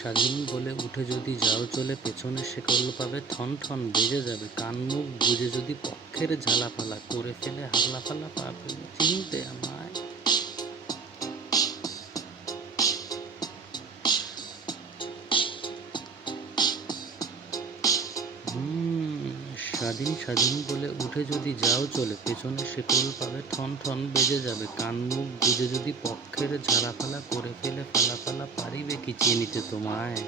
স্বাধীন বলে উঠে যদি যাও চলে, পেছনে শেকল পাবে ঠন ঠন বেজে যাবে, কান মুখ বুঝে যদি পক্ষের ঝালাপালা করে ফেলে হাল্লাফালা পাবে চিনতে আমায়। স্বাধীন বলে উঠে যদি যাও চলে, পেছনে শেকল পাবে ঠন ঠন বেজে যাবে, কান মুখ বুঝে যদি পক্ষের ঝালাপালা করে ফেলে ফালাফালা পারিবে কি চিনিতে তোমায়।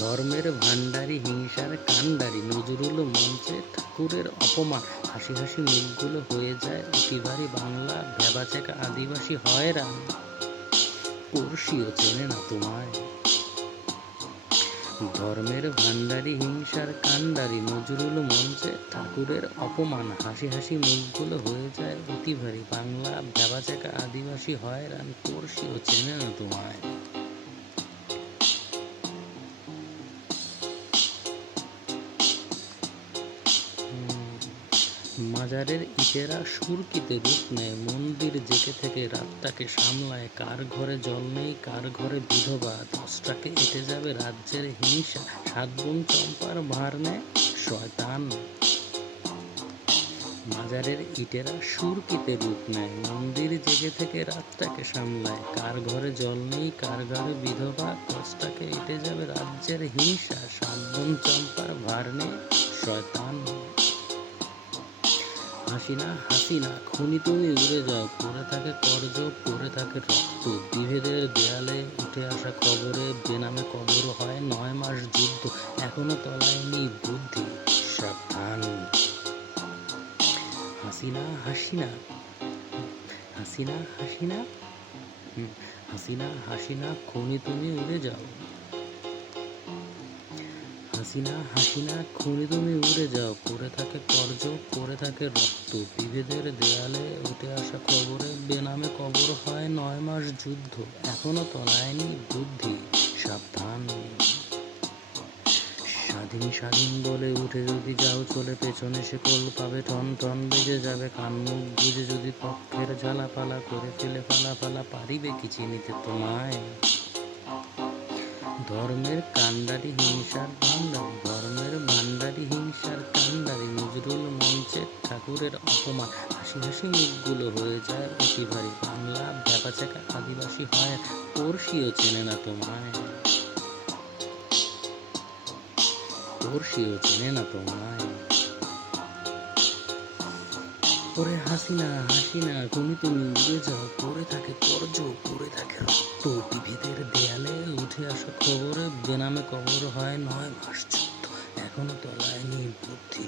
ধর্মের ভান্ডারি হিংসার কান্ডারি নজরুল মঞ্চে ঠাকুরের অপমান, হাসি হাসি মুখগুলো হয়ে যায় অতি ভারী, বাংলা ভেবাচেকা আদিবাসী হয়রান, পড়শিও চেনে না তোমায়। ধর্মের ভান্ডারি হিংসার কান্ডারি নজরুল মঞ্চে ঠাকুরের অপমান, হাসি হাসি মুখগুলো হয়ে যায় অতি ভারী, বাংলা ভেবাচেকা আদিবাসী হয়রান, পড়শিও চেনে না তোমায়। মাজারের ইটেরা সুরকিতে রূপ নেয়, মন্দির জেগে থেকে রাতটাকে সামলায়, কার ঘরে জল নেই কার ঘরে বিধবা, দশটাকে এঁটে যাবে রাজ্যের হিংসা, সাত বোন চম্পার ভার নেয় শয়তান। মাজারের ইটেরা সুরকিতে রূপ নেয়, মন্দির জেগে থেকে রাতটাকে সামলায়, কার ঘরে জল নেই কার ঘরে বিধবা, দশটাকে এঁটে যাবে রাজ্যের হিংসা, সাত বোন চম্পার ভার নেয় শয়তান। হাসিনা হাসিনা খুনি তুমি উড়ে যাও, পড়ে থাকে কর্জ পড়ে থাকে রক্ত, বিভেদের দেয়ালে উঠে আসা খবরে বেনামে কবর হয় 9 মাস যুদ্ধ, এখনো তলায়নি বুদ্ধি সাবধান। হাসিনা হাসিনা হাসিনা হাসিনা হাসিনা হাসিনা খুনি তুমি উড়ে যাও, হাসিনা হাসিনা খুনি তুমি উড়ে যাও, পড়ে থাকে কর্জ পড়ে থাকে রক্ত, বিভেদের দেয়ালে উঠে আসা খবরে বেনামে কবর হয় 9 মাস যুদ্ধ, এখনো তলায়নি বুদ্ধি সাবধান। স্বাধীন বলে উঠে যদি যাও চলে, পেছনে শেকল পাবে ঠন ঠন বেজে যাবে, কান মুখ বুঝে যদি পক্ষের ঝালাপালা করে ফেলে ফালাফালা পারিবে কি চিনিতে তোমায়। ধর্মের কান্ডারি হিংসার ভান্ডারি, ধর্মের ভান্ডারি হিংসার কান্ডারি নজরুল মঞ্চে ঠাকুরের অপমান, হাসি হাসি মুখগুলো হয়ে যায় অতি ভারী, বাংলা ভেবাচেকা আদিবাসী হয়, পড়শিও চেনে না তোমায়, পড়শিও চেনে না তোমায়। ওরে হাসিনা হাসিনা খুনি তুমি উড়ে যাও, পড়ে থাকে কর্জ পড়ে থাকে রক্ত, বিভেদের দেয়ালে উঠে আসা খবরে বেনামে কবর হয় 9 মাস যুদ্ধ, এখনো তলায়নি বুদ্ধি।